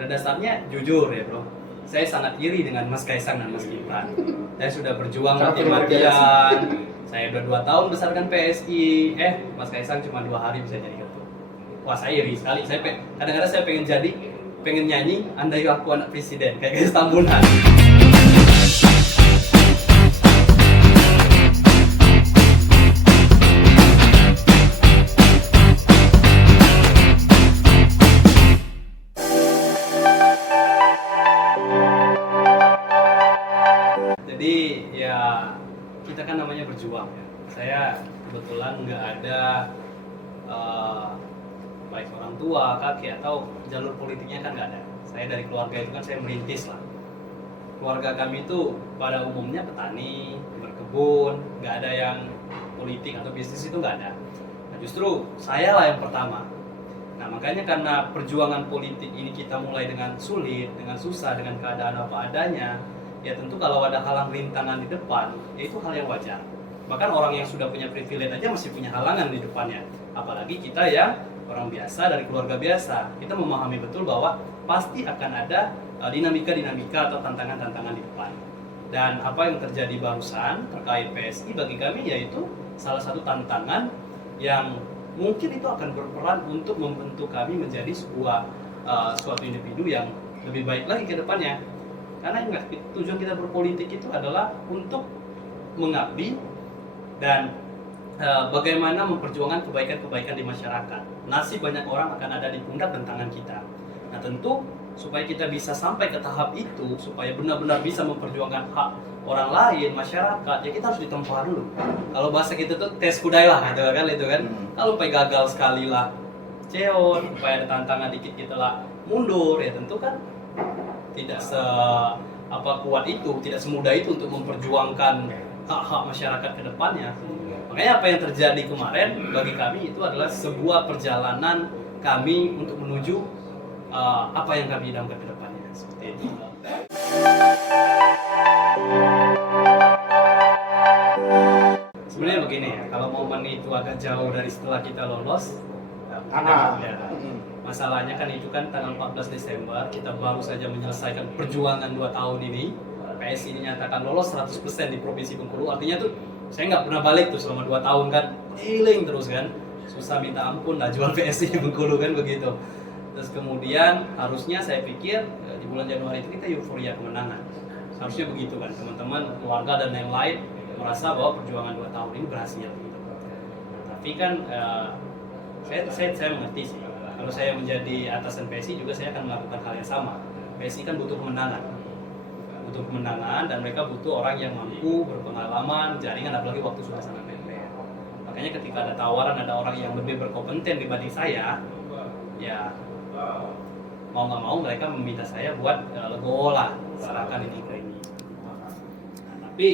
pada dasarnya jujur ya bro, saya sangat iri dengan Mas Kaisang dan Mas Gibran. Saya sudah berjuang mati-matian, saya udah 2 tahun besarkan PSI, Mas Kaisang cuma 2 hari bisa jadi ketua. Wah saya iri sekali, kadang-kadang saya pengen nyanyi andai aku anak presiden, kayak guys Tambunan. Jadi ya kita kan namanya berjuang ya. Saya kebetulan nggak ada baik orang tua, kakek atau jalur politiknya kan nggak ada. Saya dari keluarga itu kan saya merintis lah. Keluarga kami itu pada umumnya petani, berkebun, nggak ada yang politik atau bisnis itu nggak ada. Nah, justru saya lah yang pertama. Nah makanya karena perjuangan politik ini kita mulai dengan sulit, dengan susah, dengan keadaan apa adanya, ya tentu kalau ada halang rintangan di depan, ya itu hal yang wajar. Bahkan orang yang sudah punya privilege aja masih punya halangan di depannya. Apalagi kita yang orang biasa dari keluarga biasa, kita memahami betul bahwa pasti akan ada dinamika-dinamika atau tantangan-tantangan di depan. Dan apa yang terjadi barusan terkait PSI bagi kami yaitu salah satu tantangan yang mungkin itu akan berperan untuk membentuk kami menjadi suatu individu yang lebih baik lagi ke depannya. Karena ingat, tujuan kita berpolitik itu adalah untuk mengabdi dan bagaimana memperjuangkan kebaikan-kebaikan di masyarakat. Nasib banyak orang akan ada di pundak dan tangan kita. Nah tentu supaya kita bisa sampai ke tahap itu, supaya benar-benar bisa memperjuangkan hak orang lain, masyarakat, ya kita harus ditempa dulu. Kalau bahasa kita tuh tes kudai lah, itu kan. Kalau sampai gagal sekali lah, ceon, supaya ada tantangan dikit kita lah mundur, ya tentu kan tidak kuat itu, tidak semudah itu untuk memperjuangkan hak-hak masyarakat ke depannya. Makanya apa yang terjadi kemarin bagi kami itu adalah sebuah perjalanan kami untuk menuju apa yang kami idamkan ke depannya. Seperti itu. Sebenarnya begini ya, kalau momen itu agak jauh dari setelah kita lolos, masalahnya kan itu kan tanggal 14 Desember, kita baru saja menyelesaikan perjuangan 2 tahun ini. PSI dinyatakan lolos 100% di Provinsi Bengkulu, artinya tuh saya nggak pernah balik tuh selama 2 tahun kan, keliling terus kan, susah minta ampun lah jual PSI di Bengkulu kan begitu. Terus kemudian harusnya saya pikir di bulan Januari itu kita euforia kemenangan, harusnya begitu kan, teman-teman, keluarga dan yang lain merasa bahwa perjuangan 2 tahun ini berhasil gitu. Tapi kan saya mengerti sih, kalau saya menjadi atasan PSI juga saya akan melakukan hal yang sama. PSI kan butuh kemenangan dan mereka butuh orang yang mampu, berpengalaman, jaringan, apalagi waktu sudah sangat pendek. Makanya ketika ada tawaran ada orang yang lebih berkompeten dibanding saya, ya mau nggak mau mereka meminta saya buat legowo lah, serahkan ini ke ini. Nah, tapi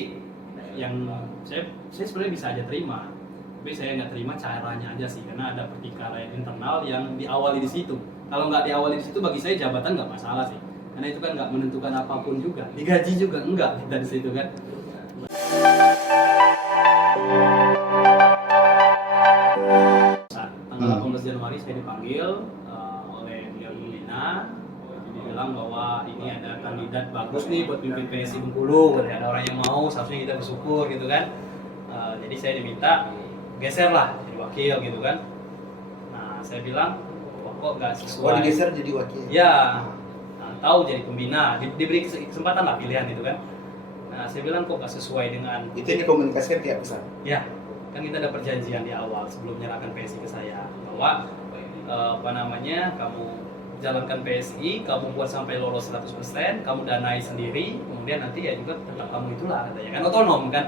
yang saya sebenarnya bisa aja terima, tapi saya nggak terima caranya aja sih, karena ada pertikaian internal yang diawali di situ. Kalau nggak diawali di situ, bagi saya jabatan nggak masalah sih, karena itu kan nggak menentukan apapun juga, digaji juga enggak dari situ kan. Tanggal 18 Januari saya dipanggil oleh beliau pembina, dibilang bahwa ini ada kandidat bagus nih buat pimpin PSI Bengkulu, ada orang yang mau, seharusnya kita bersyukur gitu kan. Jadi saya diminta geser lah jadi wakil gitu kan. Nah saya bilang kok nggak sesuai. Digeser jadi wakil? Ya, tahu jadi pembina, diberi kesempatan lah pilihan itu kan. Nah saya bilang kok nggak sesuai dengan itu yang dikomunikasikan kayak pesan? Ya, kan kita ada perjanjian di awal sebelum menyerahkan PSI ke saya bahwa kamu jalankan PSI, kamu buat sampai lolos 100%, kamu danai sendiri, kemudian nanti ya juga tetap kamu itulah katanya kan, otonom kan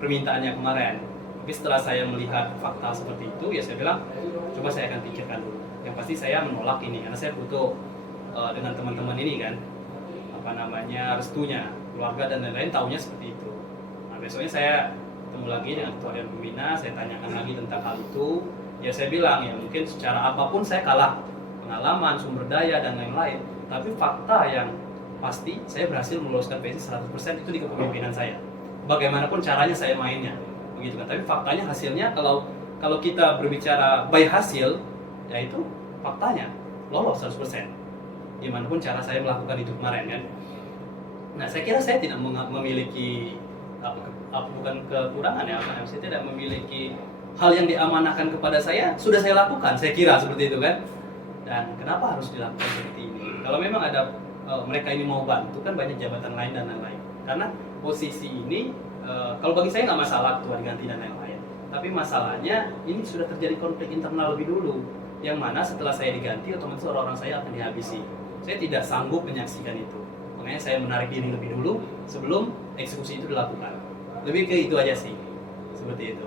permintaannya kemarin. Tapi setelah saya melihat fakta seperti itu, ya saya bilang coba saya akan pikirkan dulu. Yang pasti saya menolak ini karena saya butuh dengan teman-teman ini kan restunya, keluarga dan lain-lain tahunya seperti itu. Nah besoknya saya ketemu lagi dengan ketua dewan pembina, saya tanyakan lagi tentang hal itu. Ya saya bilang ya mungkin secara apapun saya kalah pengalaman, sumber daya dan lain-lain, tapi fakta yang pasti saya berhasil meloloskan PSI 100% itu di kepemimpinan saya. Bagaimanapun caranya saya mainnya, begitu kan. Tapi faktanya hasilnya kalau kita berbicara by hasil, yaitu faktanya lolos 100%. gimana pun cara saya melakukan itu kemarin kan. Nah, saya kira saya tidak memiliki bukan kekurangan ya, saya tidak memiliki hal yang diamanahkan kepada saya sudah saya lakukan, saya kira seperti itu kan. Dan kenapa harus dilakukan seperti ini? Kalau memang ada mereka ini mau bantu kan banyak jabatan lain dan lain-lain. Karena posisi ini kalau bagi saya nggak masalah ketua diganti dan lain-lain. Tapi masalahnya ini sudah terjadi konflik internal lebih dulu, yang mana setelah saya diganti otomatis orang-orang saya akan dihabisi. Saya tidak sanggup menyaksikan itu. Makanya saya menarik diri lebih dulu sebelum eksekusi itu dilakukan. Lebih ke itu aja sih, seperti itu.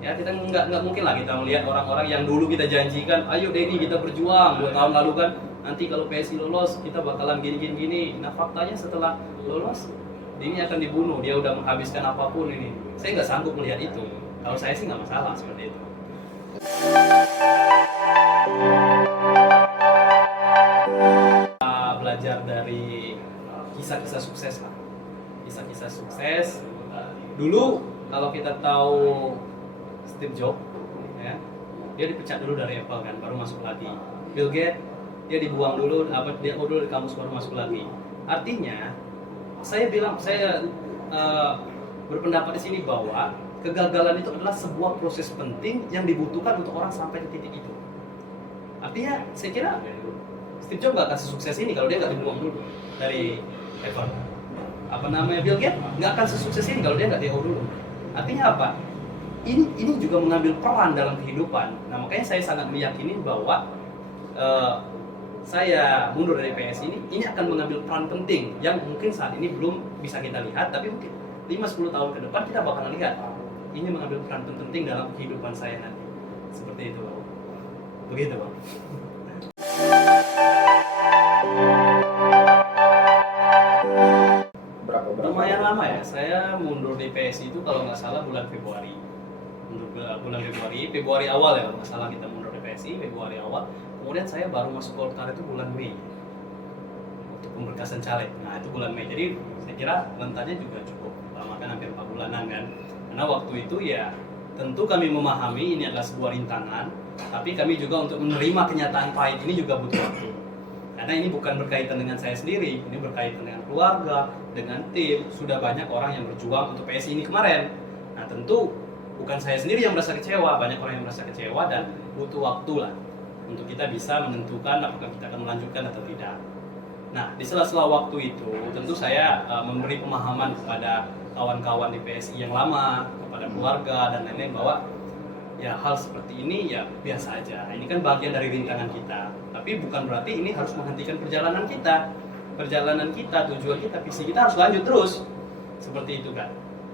Ya kita nggak mungkin lah kita melihat orang-orang yang dulu kita janjikan, ayo Dedi kita berjuang 2 tahun lalu kan, nanti kalau PSI lolos kita bakalan gini. Nah faktanya setelah lolos ini akan dibunuh, dia udah menghabiskan apapun ini. Saya nggak sanggup melihat itu. Kalau saya sih nggak masalah seperti itu. Belajar dari kisah-kisah sukses lah, kisah-kisah sukses. Dulu kalau kita tahu Steve Jobs, ya, dia dipecat dulu dari Apple kan, baru masuk lagi. Bill Gates dia dibuang dulu, dia dulu di kampus baru masuk lagi. Artinya, saya berpendapat di sini bahwa kegagalan itu adalah sebuah proses penting yang dibutuhkan untuk orang sampai ke titik itu. Artinya, saya kira Steve Jobs gak akan sesukses ini kalau dia gak dibuang dulu dari Apple. Bill Gates gak akan sesukses ini kalau dia gak DO dulu. Artinya apa? Ini juga mengambil peran dalam kehidupan. Nah makanya saya sangat meyakini bahwa saya mundur dari PSI ini akan mengambil peran penting yang mungkin saat ini belum bisa kita lihat, tapi mungkin 5-10 tahun ke depan kita bakalan lihat ini mengambil peran penting dalam kehidupan saya nanti. Seperti itu, Bang. Begitu, Bang. Lumayan lama ya, saya mundur di PSI itu kalau nggak salah bulan Februari. Februari awal ya, kalau nggak salah kita mundur di PSI, Februari awal. Kemudian saya baru masuk Golkar itu bulan Mei untuk pemberkasan caleg. Nah itu bulan Mei, jadi saya kira rentannya juga cukup lama kan, hampir 4 bulanan kan. Karena waktu itu ya tentu kami memahami ini adalah sebuah rintangan, tapi kami juga untuk menerima kenyataan pahit ini juga butuh waktu. Karena ini bukan berkaitan dengan saya sendiri, ini berkaitan dengan keluarga, dengan tim. Sudah banyak orang yang berjuang untuk PSI ini kemarin. Nah tentu bukan saya sendiri yang merasa kecewa, banyak orang yang merasa kecewa dan butuh waktu lah untuk kita bisa menentukan apakah kita akan melanjutkan atau tidak. Nah di sela-sela waktu itu tentu saya memberi pemahaman kepada kawan-kawan di PSI yang lama, kepada keluarga dan lain-lain bahwa ya hal seperti ini ya biasa aja. Ini kan bagian dari rintangan kita. Tapi bukan berarti ini harus menghentikan perjalanan kita. Perjalanan kita, tujuan kita, visi kita harus lanjut terus. Seperti itu kan.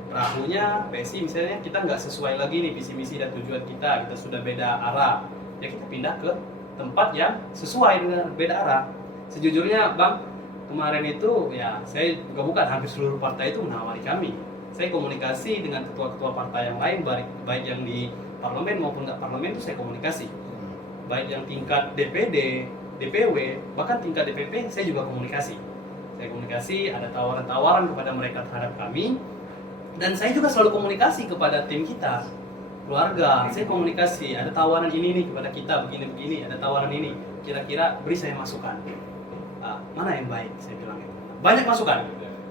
Perahunya PSI misalnya kita nggak sesuai lagi nih visi misi dan tujuan kita sudah beda arah. Ya kita pindah ke tempat yang sesuai dengan beda arah. Sejujurnya Bang, kemarin itu ya saya bukan hampir seluruh partai itu menawari kami. Saya komunikasi dengan ketua-ketua partai yang lain, baik yang di parlemen maupun nggak parlemen itu saya komunikasi. Baik yang tingkat DPD, DPW, bahkan tingkat DPP saya juga komunikasi. Saya komunikasi, ada tawaran-tawaran kepada mereka terhadap kami. Dan saya juga selalu komunikasi kepada tim kita, keluarga. Saya komunikasi, ada tawaran ini nih kepada kita, begini-begini, ada tawaran ini. Kira-kira beri saya masukan. Mana yang baik, saya bilang itu. Banyak masukan.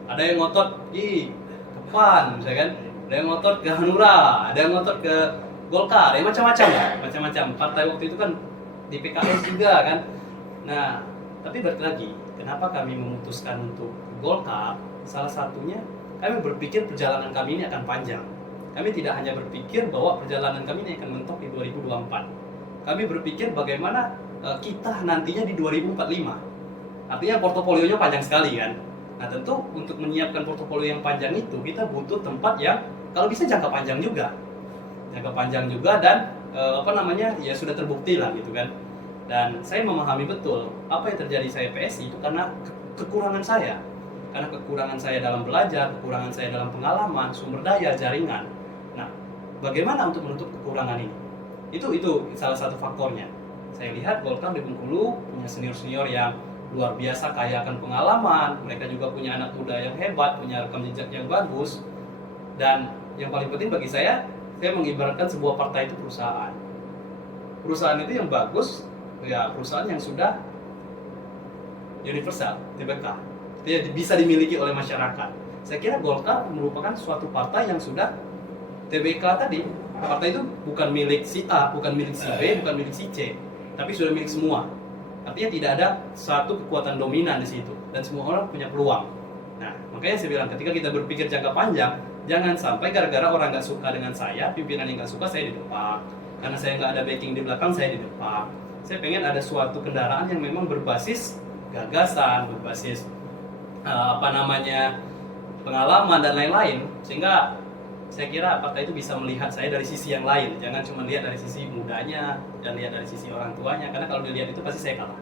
Ada yang ngotot, ke PAN, misalnya kan. Ada yang ngotot ke Hanura, ada yang ngotot ke Golkar, ya macam-macam ya, macam-macam. Partai waktu itu kan di PKS juga kan. Nah, tapi balik lagi, kenapa kami memutuskan untuk Golkar? Salah satunya kami berpikir perjalanan kami ini akan panjang. Kami tidak hanya berpikir bahwa perjalanan kami ini akan mentok di 2024. Kami berpikir bagaimana kita nantinya di 2045. Artinya portofolionya panjang sekali kan. Nah tentu untuk menyiapkan portofolio yang panjang itu kita butuh tempat yang kalau bisa jangka panjang juga. Jangka panjang juga dan ya sudah terbukti lah gitu kan. Dan saya memahami betul apa yang terjadi saya PSI itu karena kekurangan saya. Karena kekurangan saya dalam belajar, kekurangan saya dalam pengalaman, sumber daya, jaringan. Nah, bagaimana untuk menutup kekurangan ini? Itu salah satu faktornya. Saya lihat Golkar di Bengkulu punya senior-senior yang luar biasa kaya akan pengalaman. Mereka juga punya anak muda yang hebat, punya rekam jejak yang bagus. Dan yang paling penting bagi saya mengibaratkan sebuah partai itu perusahaan. Perusahaan itu yang bagus, ya perusahaan yang sudah universal, TBK, itu bisa dimiliki oleh masyarakat. Saya kira Golkar merupakan suatu partai yang sudah TBK tadi, partai itu bukan milik si A, bukan milik si B, bukan milik si C, tapi sudah milik semua. Artinya tidak ada satu kekuatan dominan di situ dan semua orang punya peluang. Nah, makanya saya bilang ketika kita berpikir jangka panjang, jangan sampai gara-gara orang nggak suka dengan saya, pimpinan yang nggak suka saya didepak. Karena saya nggak ada backing di belakang, saya didepak. Saya pengen ada suatu kendaraan yang memang berbasis gagasan, berbasis pengalaman dan lain-lain, sehingga saya kira partai itu bisa melihat saya dari sisi yang lain. Jangan cuma lihat dari sisi mudanya, jangan lihat dari sisi orang tuanya, karena kalau dilihat itu pasti saya kalah.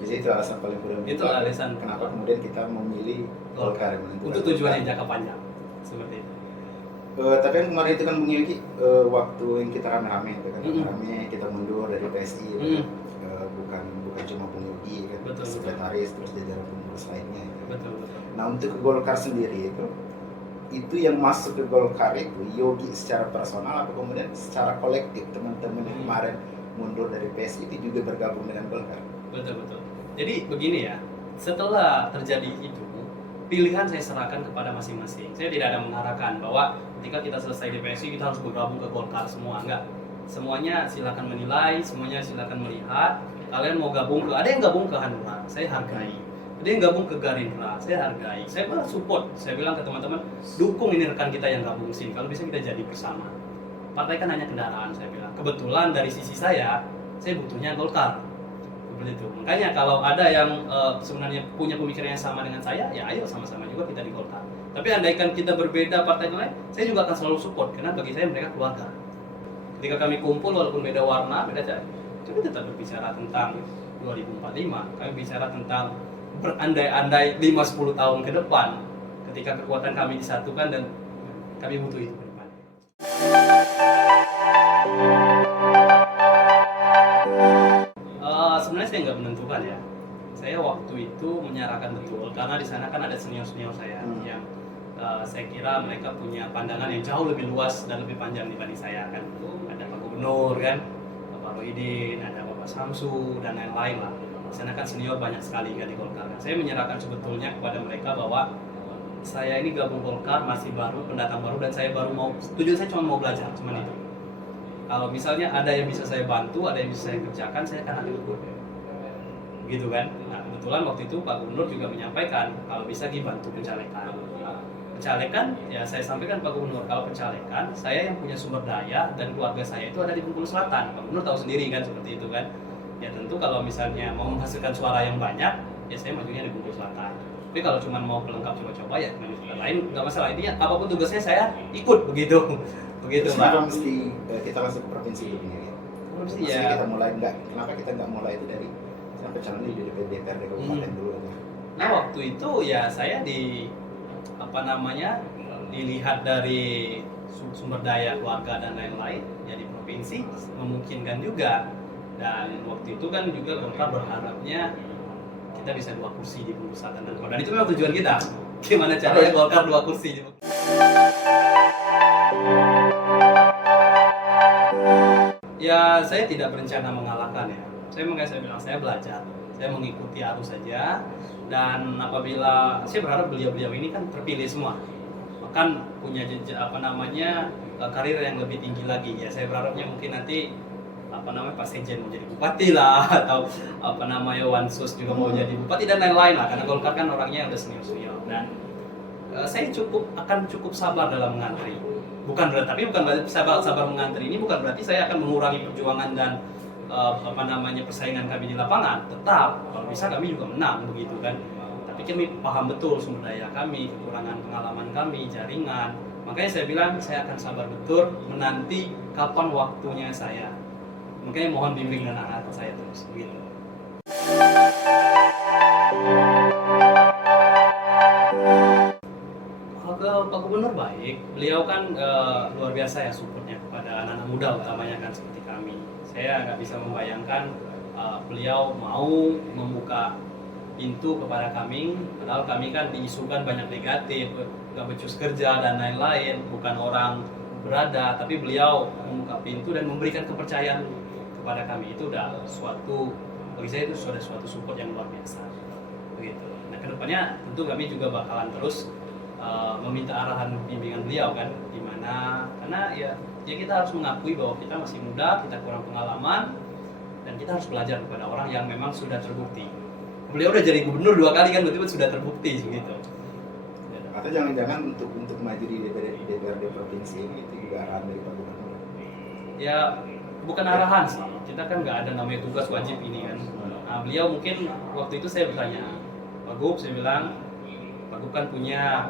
Jadi itu alasan paling penting. Itu alasan kenapa kemudian kita memilih Golkar untuk tujuan yang jangka panjang seperti itu. Tapi kan kemarin itu kan memiliki waktu yang kita rame-rame, rame kita mundur dari PSI, bukan cuma Bung Yogi kan, betul, sekretaris terus jajaran pengurus lainnya. Betul. Nah untuk ke Golkar sendiri itu yang masuk ke Golkar itu Yogi secara personal atau kemudian secara kolektif teman-teman yang kemarin mundur dari PSI itu juga bergabung dengan Golkar. Betul. Jadi begini ya, setelah terjadi itu, pilihan saya serahkan kepada masing-masing. Saya tidak ada mengarahkan bahwa ketika kita selesai di PSI kita harus bergabung ke Golkar semua, enggak. Semuanya silakan menilai, semuanya silakan melihat. Kalian mau gabung ada yang gabung ke Hanura, saya hargai. Ada yang gabung ke Gerindra, saya hargai. Saya pun support. Saya bilang ke teman-teman, dukung ini rekan kita yang gabung sini. Kalau bisa kita jadi bersama. Partai kan hanya kendaraan, saya bilang. Kebetulan dari sisi saya butuhnya Golkar. Seperti itu. Makanya kalau ada yang sebenarnya punya pemikiran yang sama dengan saya, ya ayo sama-sama juga kita di Golkar. Tapi andaikan kita berbeda partai lain, saya juga akan selalu support. Karena bagi saya mereka keluarga. Ketika kami kumpul walaupun beda warna, beda cara, kami tetap berbicara tentang 2045. Kami bicara tentang berandai-andai 5-10 tahun ke depan ketika kekuatan kami disatukan dan kami butuh itu ke depan. Sebenarnya saya nggak menentukan ya. Saya waktu itu menyerahkan betul karena di sana kan ada senior-senior saya yang saya kira mereka punya pandangan yang jauh lebih luas dan lebih panjang dibanding saya kan. Ada Pak Gubernur kan, Pak Rohidin, ada Bapak Samsu dan lain-lain lah. Di sana kan senior banyak sekali kan di Golkar. Saya menyerahkan sebetulnya kepada mereka bahwa saya ini gabung Golkar masih baru, pendatang baru dan saya baru mau, tujuan saya cuma mau belajar, cuma itu. Kalau misalnya ada yang bisa saya bantu, ada yang bisa saya kerjakan, saya akan ikut. Begitu kan? Nah, kebetulan waktu itu Pak Gubernur juga menyampaikan kalau bisa dibantu pencalekan. Pencalekan, ya saya sampaikan Pak Gubernur, kalau pencalekan, saya yang punya sumber daya dan keluarga saya itu ada di Bengkulu Selatan. Pak Gubernur tahu sendiri kan seperti itu kan. Ya tentu kalau misalnya mau menghasilkan suara yang banyak, ya saya majunya di Bengkulu Selatan. Tapi kalau cuma mau pelengkap coba-coba ya maju tempat lain nggak masalah. Intinya apapun tugasnya saya ikut begitu. Begitu Pak. Kenapa mesti kita langsung ke provinsi dulu ya? Provinsi ya. ya. Kita mulai kenapa kita nggak mulai itu dari sampai calon di DPRD kabupaten dulu aja? Nah waktu itu ya saya dilihat dari sumber daya keluarga dan lain-lain ya di provinsi memungkinkan juga. Dan waktu itu kan juga Golkar berharapnya kita bisa 2 kursi di Bengkulu Selatan dan itu memang tujuan kita. Gimana caranya Golkar 2 kursi? Ya saya tidak berencana mengalahkan ya. Saya bilang saya belajar, saya mengikuti arus saja. Dan apabila saya berharap beliau-beliau ini kan terpilih semua, bahkan punya karir yang lebih tinggi lagi ya. Saya berharapnya mungkin nanti Pak Sekjen mau jadi bupati lah atau Wansus juga mau jadi bupati dan lain-lain lah karena Golkar kan orangnya yang udah senior dan saya akan cukup sabar dalam mengantri. Bukan berarti sabar mengantri ini bukan berarti saya akan mengurangi perjuangan dan persaingan kami di lapangan. Tetap kalau bisa kami juga menang begitu kan. Tapi kami paham betul sumber daya kami, kekurangan pengalaman kami, jaringan. Makanya saya bilang saya akan sabar betul menanti kapan waktunya saya. Makanya mohon bimbing dan arahan saya terus begitu. Kalau ke Pak Gubernur baik, beliau kan luar biasa ya supportnya kepada anak-anak muda utamanya kan seperti kami. Saya nggak bisa membayangkan beliau mau membuka pintu kepada kami, padahal kami kan diisukan banyak negatif, nggak becus kerja dan lain-lain, bukan orang berada, tapi beliau membuka pintu dan memberikan kepercayaan kepada kami. Itu udah bagi saya itu sudah suatu support yang luar biasa. begitu. Nah kedepannya tentu kami juga bakalan terus meminta arahan bimbingan beliau kan, dimana karena ya kita harus mengakui bahwa kita masih muda, kita kurang pengalaman, dan kita harus belajar kepada orang yang memang sudah terbukti. Beliau udah jadi gubernur 2 kali kan, berarti sudah terbukti gitu. Atau jangan-jangan untuk maju di DPRD provinsi ini itu juga arahan dari Pak Gubernur? Ya bukan arahan sih, kita kan nggak ada namanya tugas wajib ini kan. Nah, beliau mungkin waktu itu saya bertanya, Pak Gub, saya bilang, Pak Gub kan punya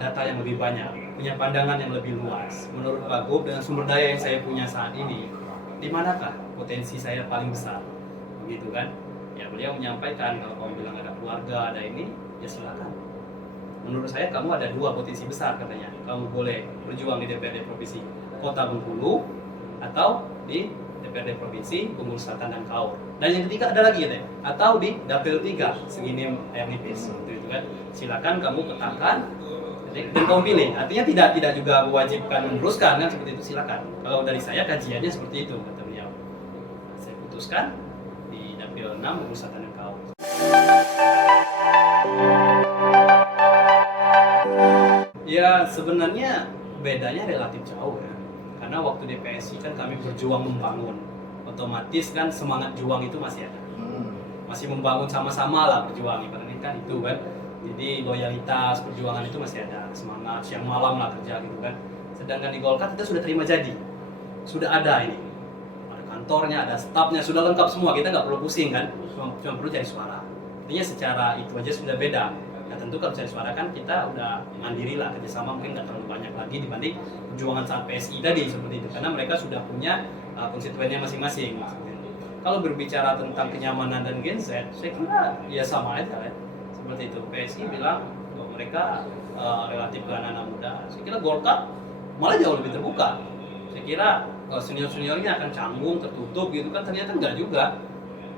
data yang lebih banyak, punya pandangan yang lebih luas. Menurut Pak Gub dengan sumber daya yang saya punya saat ini, di manakah potensi saya paling besar? Begitu kan? Ya beliau menyampaikan kalau kamu bilang ada keluarga, ada ini, ya silakan. Menurut saya kamu ada 2 potensi besar katanya. Kamu boleh berjuang di DPRD Provinsi Kota Bengkulu atau di DPRD Provinsi Bengkulu Selatan dan Kaur. Dan yang ketiga ada lagi ya, atau di Dapil 3 segini air nipis. Itu kan. Silakan kamu petakan dan kamu pilih. Artinya tidak juga mewajibkan meneruskan kan seperti itu, silakan. Kalau dari saya kajiannya seperti itu kata beliau. Saya putuskan di Dapil 6 Bengkulu Selatan dan Kaur. Ya sebenarnya bedanya relatif jauh ya. Karena waktu di PSI kan kami berjuang membangun. Otomatis kan semangat juang itu masih ada. Masih membangun sama-sama lah berjuang, ibaratnya kan itu kan. Jadi loyalitas perjuangan itu masih ada, semangat siang malam lah kerja gitu kan. Sedangkan di Golkar kita sudah terima jadi. Sudah ada ini. Ada kantornya, ada stafnya, sudah lengkap semua. Kita nggak perlu pusing kan. Cuma perlu cari suara. Artinya secara itu aja sudah beda. Nah tentu kalau cari suara kan kita udah mandiri lah, kerjasama mungkin nggak terlalu banyak lagi dibanding perjuangan saat PSI tadi seperti itu, karena mereka sudah punya konstituennya masing-masing. Kalau berbicara tentang kenyamanan dan genset, saya kira ya sama aja ya. Seperti itu, PSI bilang bahwa mereka relatif ke anak-anak muda. Saya kira Golkar malah jauh lebih terbuka. Saya kira senior-seniornya akan canggung, tertutup gitu kan, ternyata enggak juga.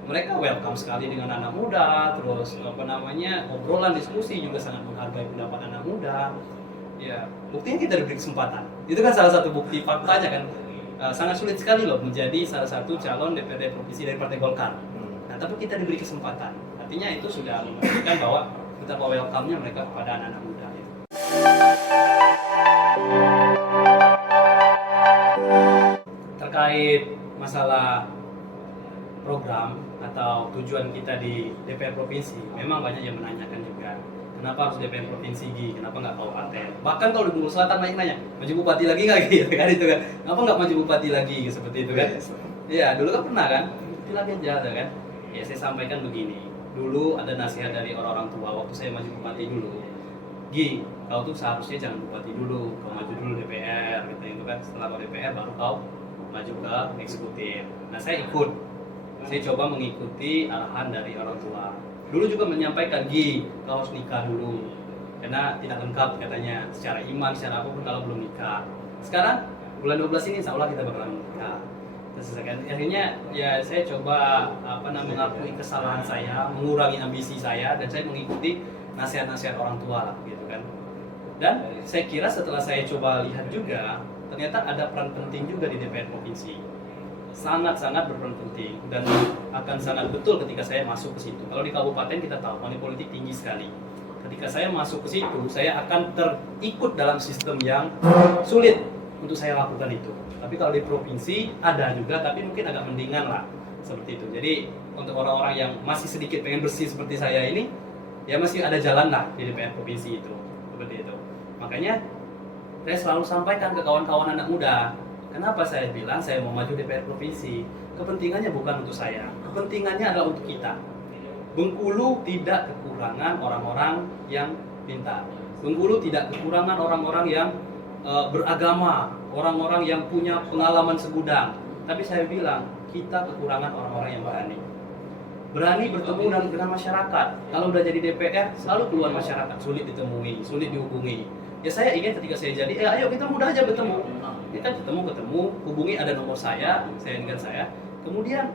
Mereka welcome sekali dengan anak muda, terus obrolan diskusi juga sangat menghargai pendapat anak muda. Ya, buktinya kita diberi kesempatan. Itu kan salah satu bukti faktanya kan. Sangat sulit sekali loh menjadi salah satu calon DPRD provinsi dari Partai Golkar. Nah, tapi kita diberi kesempatan. Artinya itu sudah membuktikan bahwa betapa welcome-nya mereka kepada anak-anak muda. Terkait masalah program atau tujuan kita di DPR Provinsi, memang banyak yang menanyakan juga, kenapa harus DPR Provinsi Gi, kenapa nggak kabupaten? Bahkan kalau di Bengkulu Selatan banyak nanya, maju bupati lagi nggak gitu kan, itu kan, kenapa nggak maju bupati lagi seperti itu kan? Iya, dulu kan pernah kan, itu lagi aja ada kan. Ya saya sampaikan begini, dulu ada nasihat dari orang-orang tua waktu saya maju bupati dulu, Gi, kau tuh seharusnya jangan bupati dulu, kau maju dulu DPR, gitu kan. Setelah kau DPR baru kau maju ke eksekutif. Nah saya ikut. Saya coba mengikuti arahan dari orang tua. Dulu juga menyampaikan, Gi, kau harus nikah dulu. Karena tidak lengkap katanya, secara iman, secara apapun kalau belum nikah. Sekarang, bulan 12 ini insya Allah kita bakalan nikah. Terus akhirnya ya saya coba mengakui kesalahan saya, mengurangi ambisi saya, dan saya mengikuti nasihat-nasihat orang tua lah, gitu kan. Dan saya kira setelah saya coba lihat juga, ternyata ada peran penting juga di DPR Provinsi. Sangat-sangat berperan penting dan akan sangat betul ketika saya masuk ke situ. Kalau di kabupaten kita tahu money politik tinggi sekali. Ketika saya masuk ke situ, saya akan terikut dalam sistem yang sulit untuk saya lakukan itu. Tapi kalau di provinsi ada juga, tapi mungkin agak mendingan lah seperti itu. Jadi untuk orang-orang yang masih sedikit pengen bersih seperti saya ini, ya masih ada jalan lah di DPR provinsi itu, seperti itu. Makanya saya selalu sampaikan ke kawan-kawan anak muda. Kenapa saya bilang saya mau maju DPR provinsi? Kepentingannya bukan untuk saya, kepentingannya adalah untuk kita. Bengkulu tidak kekurangan orang-orang yang pintar. Bengkulu tidak kekurangan orang-orang yang beragama, orang-orang yang punya pengalaman segudang. Tapi saya bilang kita kekurangan orang-orang yang berani bertemu dengan masyarakat. Kalau udah jadi DPR selalu keluar masyarakat, sulit ditemui, sulit dihubungi. Ya saya ingin ketika saya jadi, ayo kita mudah aja bertemu. Kita ketemu, hubungi, ada nomor saya ingat saya. Kemudian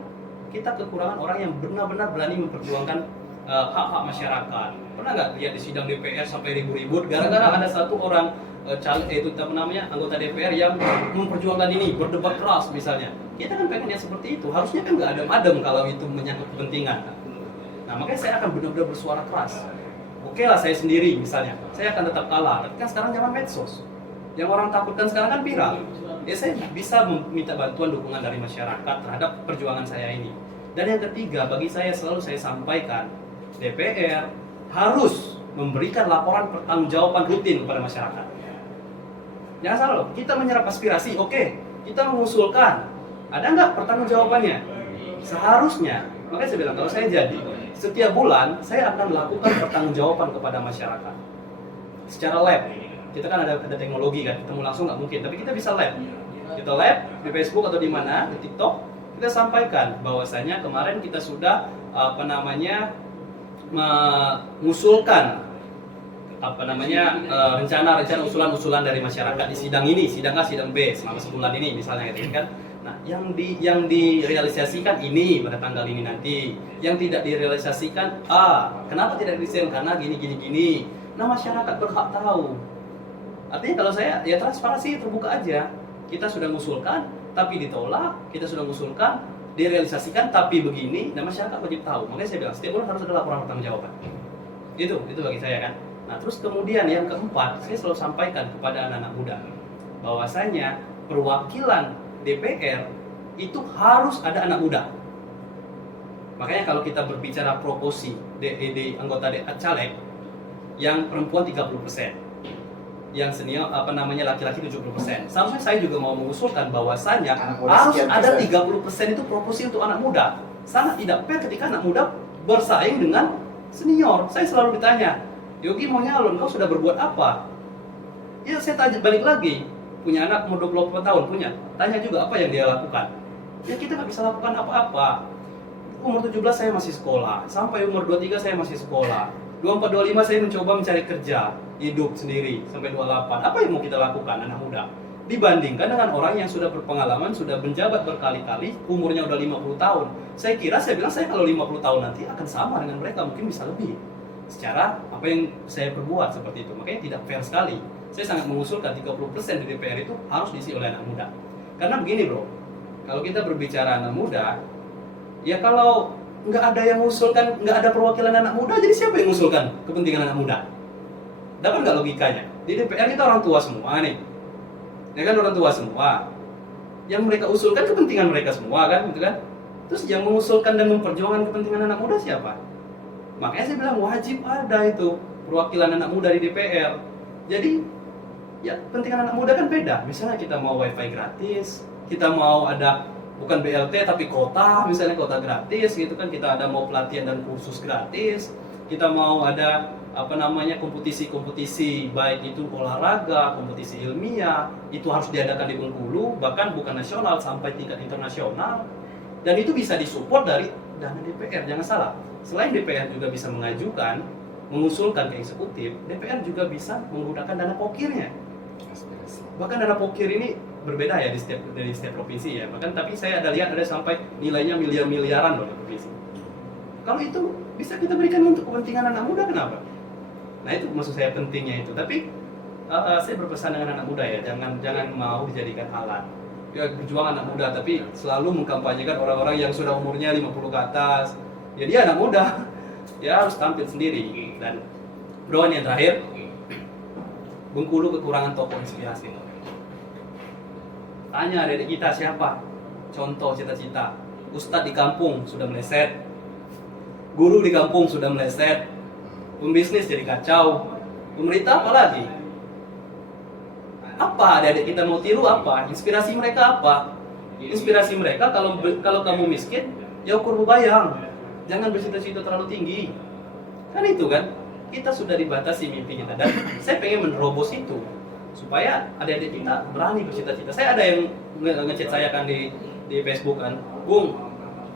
kita kekurangan orang yang benar-benar berani memperjuangkan hak-hak masyarakat. Pernah nggak lihat di sidang DPR sampai ribut-ribut gara-gara ada satu orang anggota DPR yang memperjuangkan ini, berdebat keras misalnya. Kita kan pengen yang seperti itu. Harusnya kan nggak adem-adem kalau itu menyangkut kepentingan. Nah Nah, makanya saya akan benar-benar bersuara keras. Oke lah, saya sendiri misalnya, saya akan tetap kalah. Tapi kan sekarang zaman medsos, yang orang takutkan sekarang kan viral. Ya saya bisa meminta bantuan dukungan dari masyarakat terhadap perjuangan saya ini. Dan yang ketiga, bagi saya selalu saya sampaikan, DPR harus memberikan laporan pertanggungjawaban rutin kepada masyarakat. Jangan salah loh, kita menyerap aspirasi, oke, kita mengusulkan, ada nggak pertanggungjawabannya? Seharusnya, makanya saya bilang kalau saya jadi, setiap bulan saya akan melakukan pertanggungjawaban kepada masyarakat secara lab. Kita kan ada teknologi kan, ketemu langsung nggak mungkin, tapi kita bisa lab. Kita lab di Facebook atau di mana, di TikTok, kita sampaikan bahwasanya kemarin kita sudah mengusulkan rencana usulan-usulan dari masyarakat di sidang ini, sidang A, sidang B selama sebulan ini misalnya gitu kan. Nah, yang direalisasikan ini pada tanggal ini nanti, yang tidak direalisasikan kenapa tidak direalisasikan karena gini. Nah, masyarakat berhak tahu. Artinya kalau saya ya transparansi terbuka aja. Kita sudah mengusulkan tapi ditolak, kita sudah mengusulkan direalisasikan tapi begini, dan masyarakat wajib tahu. Makanya saya bilang setiap bulan harus ada laporan pertanggungjawaban. Itu bagi saya kan. Nah, terus kemudian yang keempat, saya selalu sampaikan kepada anak-anak muda bahwasanya perwakilan DPR itu harus ada anak muda. Makanya kalau kita berbicara proporsi di anggota caleg, yang perempuan 30%, yang senior laki-laki 70%. Sampai saya juga mau mengusulkan bahwasanya harus ada 30% itu proporsi untuk anak muda. Sangat tidak fair ketika anak muda bersaing dengan senior. Saya selalu ditanya, Yogi mau nyalon, kau sudah berbuat apa? Ya saya tanya balik lagi, punya anak umur 24 tahun, punya. Tanya juga apa yang dia lakukan. Ya kita nggak bisa lakukan apa-apa. Umur 17 saya masih sekolah, sampai umur 23 saya masih sekolah. 24-25 saya mencoba mencari kerja, hidup sendiri, sampai 28. Apa yang mau kita lakukan anak muda? Dibandingkan dengan orang yang sudah berpengalaman, sudah menjabat berkali-kali, umurnya udah 50 tahun. Saya bilang saya kalau 50 tahun nanti akan sama dengan mereka, mungkin bisa lebih. Secara apa yang saya perbuat seperti itu, makanya tidak fair sekali. Saya sangat mengusulkan 30% di DPR itu harus diisi oleh anak muda. Karena begini bro, kalau kita berbicara anak muda, ya kalau nggak ada yang mengusulkan, nggak ada perwakilan anak muda, jadi siapa yang mengusulkan kepentingan anak muda? Dapat nggak logikanya? Di DPR kita orang tua semua nih, ya kan, orang tua semua. Yang mereka usulkan kepentingan mereka semua kan, gitu kan? Terus yang mengusulkan dan memperjuangkan kepentingan anak muda siapa? Makanya saya bilang wajib ada itu perwakilan anak muda di DPR. Jadi ya kepentingan anak muda kan beda. Misalnya kita mau wifi gratis, kita mau ada bukan BLT tapi kota, misalnya kota gratis gitu kan, kita ada mau pelatihan dan kursus gratis, kita mau ada kompetisi-kompetisi baik itu olahraga, kompetisi ilmiah, itu harus diadakan di Bengkulu, bahkan bukan nasional sampai tingkat internasional, dan itu bisa disupport dari dana DPR. Jangan salah, selain DPR juga bisa mengajukan, mengusulkan ke eksekutif, DPR juga bisa menggunakan dana pokirnya. Bahkan dana pokir ini berbeda ya dari setiap provinsi ya. Bahkan tapi saya ada lihat ada sampai nilainya miliar-miliaran loh di provinsi. Kalau itu bisa kita berikan untuk kepentingan anak muda, kenapa? Nah itu maksud saya pentingnya itu. Tapi saya berpesan dengan anak muda ya, jangan mau dijadikan alat. Ya berjuang anak muda, tapi selalu mengkampanyekan orang-orang yang sudah umurnya 50 ke atas. Ya dia anak muda, ya harus tampil sendiri. Dan bro, yang terakhir, Bengkulu kekurangan tokoh inspirasi. Tanya adik kita siapa? Contoh cita-cita. Ustadz di kampung sudah meleset, guru di kampung sudah meleset, pembisnis jadi kacau, pemerintah apa lagi? Apa adik-adik kita mau tiru apa? Inspirasi mereka apa? Inspirasi mereka kalau kamu miskin, ya ukur bebayang. Jangan bercita-cita terlalu tinggi. Kan itu kan? Kita sudah dibatasi mimpi kita, dan saya pengen menerobos itu supaya adik-adik kita berani bercita-cita. Saya ada yang ngechat saya kan di Facebook kan, Bung,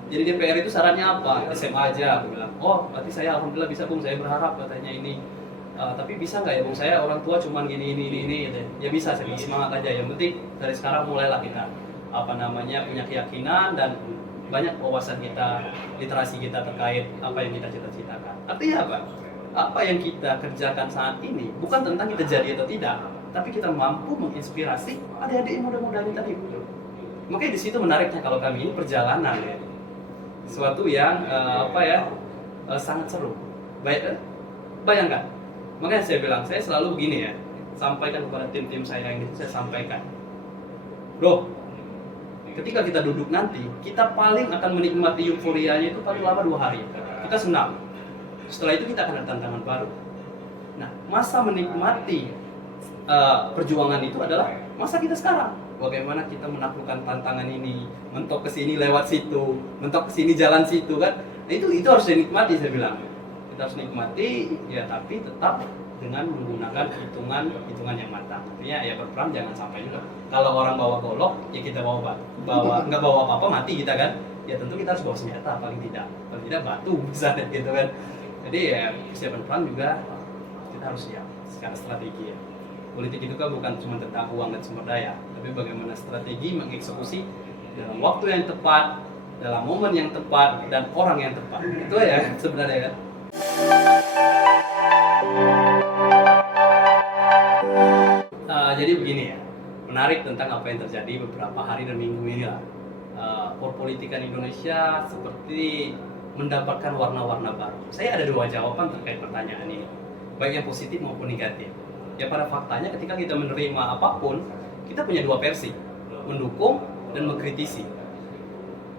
jadi DPR itu syaratnya apa? SMA aja, aku bilang. Oh, berarti saya alhamdulillah bisa Bung, saya berharap katanya ini. Tapi bisa nggak ya Bung, saya orang tua cuman gini gitu. Ya bisa, saya semangat aja. Yang penting dari sekarang mulailah kita punya keyakinan dan banyak wawasan kita, literasi kita terkait apa yang kita cita-citakan. Artinya apa? Apa yang kita kerjakan saat ini bukan tentang kita jadi atau tidak, tapi kita mampu menginspirasi adik-adik muda-muda ini tadi. Makanya di situ menariknya kalau kami ini perjalanan ya, suatu yang sangat seru. Bayangkan, makanya saya bilang, saya selalu begini ya, sampaikan kepada tim-tim saya yang itu, saya sampaikan, bro, ketika kita duduk nanti, kita paling akan menikmati euforianya itu paling lama 2 hari. Kita senang. Setelah itu kita akan ada tantangan baru. Nah, masa menikmati perjuangan itu adalah masa kita sekarang. Bagaimana kita menaklukkan tantangan ini, mentok ke sini lewat situ, mentok ke sini jalan situ kan. Nah, itu harus dinikmati, saya bilang. Kita harus nikmati ya, tapi tetap dengan menggunakan hitungan yang matang. Artinya ya berperang jangan sampai juga. Kalau orang bawa golok, ya kita nggak bawa apa-apa mati kita kan. Ya tentu kita harus bawa senjata paling tidak batu misalnya gitu kan. Jadi ya persiapan perang juga kita harus siap secara strategi ya. Politik itu kan bukan cuma tentang uang dan sumber daya, tapi bagaimana strategi mengeksekusi dalam waktu yang tepat, dalam momen yang tepat, dan orang yang tepat. Itu ya sebenarnya kan. Jadi begini ya, menarik tentang apa yang terjadi beberapa hari dan minggu ini lah. Perpolitikan Indonesia seperti mendapatkan warna-warna baru. Saya ada 2 jawaban terkait pertanyaan ini, baik yang positif maupun negatif. Ya pada faktanya ketika kita menerima apapun, kita punya 2 versi, mendukung dan mengkritisi.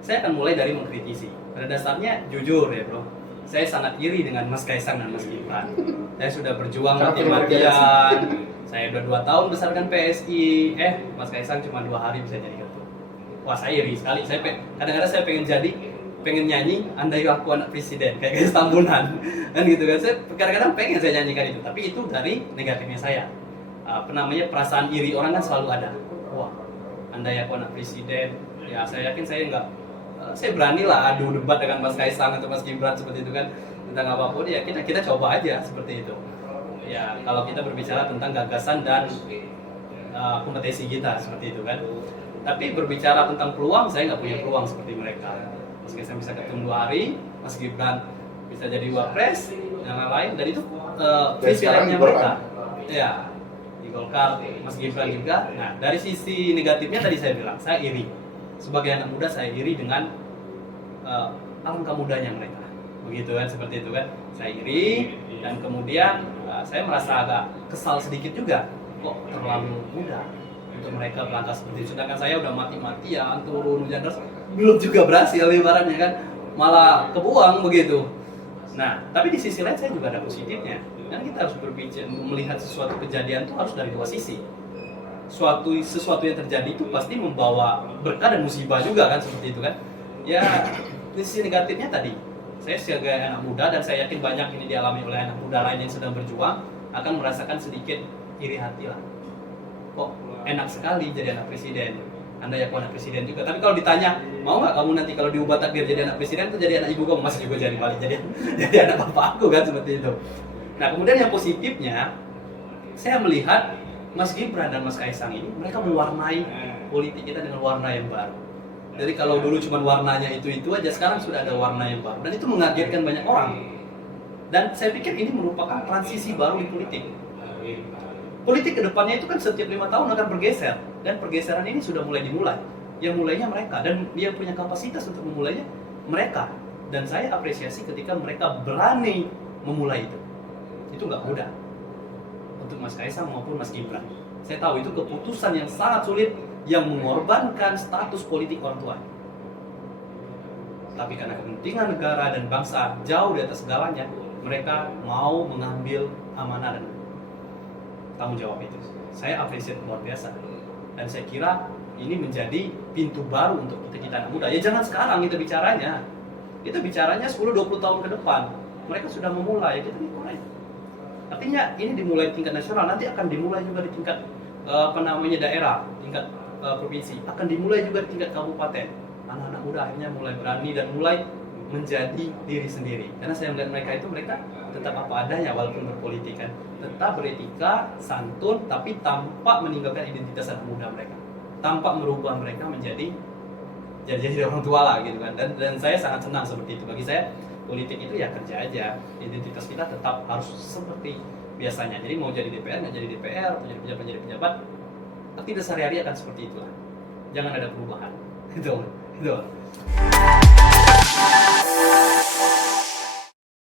Saya akan mulai dari mengkritisi. Pada dasarnya jujur ya bro, saya sangat iri dengan Mas Kaisang dan Mas Gibran. Saya sudah berjuang mati-matian. Saya udah 2 tahun besarkan PSI. Mas Kaisang cuma 2 hari bisa jadi ketua. Wah, saya iri sekali. Kadang-kadang saya pengen nyanyi andai aku anak presiden kayak guys Tambunan kan gitu kan. Saya kadang-kadang pengen saya nyanyikan itu, tapi itu dari negatifnya saya. Perasaan iri orang kan selalu ada. Wah, andai aku anak presiden, ya saya yakin saya berani lah adu debat dengan Mas Kaisang atau Mas Gibran seperti itu kan, tentang apapun ya kita coba aja seperti itu. Ya kalau kita berbicara tentang gagasan dan kompetensi kita seperti itu kan. Tapi berbicara tentang peluang, saya nggak punya peluang seperti mereka. Mas Kaisang bisa ketemu 2 hari, Mas Gibran bisa jadi wapres, yang lain, dan itu privilege-nya mereka. Ya, di Golkar, Mas Gibran juga. Nah, dari sisi negatifnya tadi saya bilang, saya iri. Sebagai anak muda saya iri dengan alangkah mudanya mereka. Begitu kan, seperti itu kan. Saya iri, dan kemudian saya merasa agak kesal sedikit juga. Kok terlalu muda untuk mereka berangkat seperti itu, sedangkan saya udah mati-matian turun hujan deras, belum juga berhasil ibaratnya kan, malah kebuang begitu. Nah, tapi di sisi lain saya juga ada positifnya, kan kita harus berbicara, melihat sesuatu kejadian itu harus dari 2 sisi. Sesuatu yang terjadi itu pasti membawa berkah dan musibah juga kan, seperti itu kan. Ya, di sisi negatifnya tadi, saya sebagai anak muda, dan saya yakin banyak ini dialami oleh anak muda lain yang sedang berjuang, akan merasakan sedikit iri hati lah. Kok enak sekali jadi anak presiden, andai aku anak presiden juga. Tapi kalau ditanya, mau nggak kamu nanti kalau diubah takdir jadi anak presiden itu jadi anak ibu kamu, masih juga jadi balik jadi anak bapak aku kan, seperti itu. Nah kemudian yang positifnya, saya melihat Mas Gibran dan Mas Kaisang ini, mereka mewarnai politik kita dengan warna yang baru. Jadi kalau dulu cuma warnanya itu aja, sekarang sudah ada warna yang baru, dan itu mengagetkan banyak orang. Dan saya pikir ini merupakan transisi baru di politik. Politik kedepannya itu kan setiap 5 tahun akan bergeser, dan pergeseran ini sudah mulai dimulai. Yang mulainya mereka, dan dia punya kapasitas untuk memulainya mereka. Dan saya apresiasi ketika mereka berani memulai itu. Itu nggak mudah untuk Mas Kaisang maupun Mas Gibran. Saya tahu itu keputusan yang sangat sulit, yang mengorbankan status politik orang tua. Tapi karena kepentingan negara dan bangsa jauh di atas segalanya, mereka mau mengambil amanah dan tanggung jawab itu. Saya apresiasi luar biasa, dan saya kira ini menjadi pintu baru untuk kita anak muda. Ya jangan sekarang kita bicaranya 10-20 tahun ke depan. Mereka sudah memulai, kita mulai. Artinya ini dimulai tingkat nasional, nanti akan dimulai juga di tingkat daerah, tingkat provinsi, akan dimulai juga di tingkat kabupaten. Anak-anak muda akhirnya mulai berani dan mulai menjadi diri sendiri. Karena saya melihat mereka tetap apa adanya walaupun berpolitik kan, tetap beretika, santun, tapi tanpa meninggalkan identitas anak muda mereka, tanpa merubah mereka menjadi jadi orang tua lah gitu kan. Dan saya sangat senang seperti itu. Bagi saya politik itu ya kerja aja, identitas kita tetap harus seperti biasanya. Jadi mau jadi DPR nggak jadi DPR, atau jadi pejabat, aktivitas sehari-hari akan seperti itulah. Jangan ada perubahan. Gitu.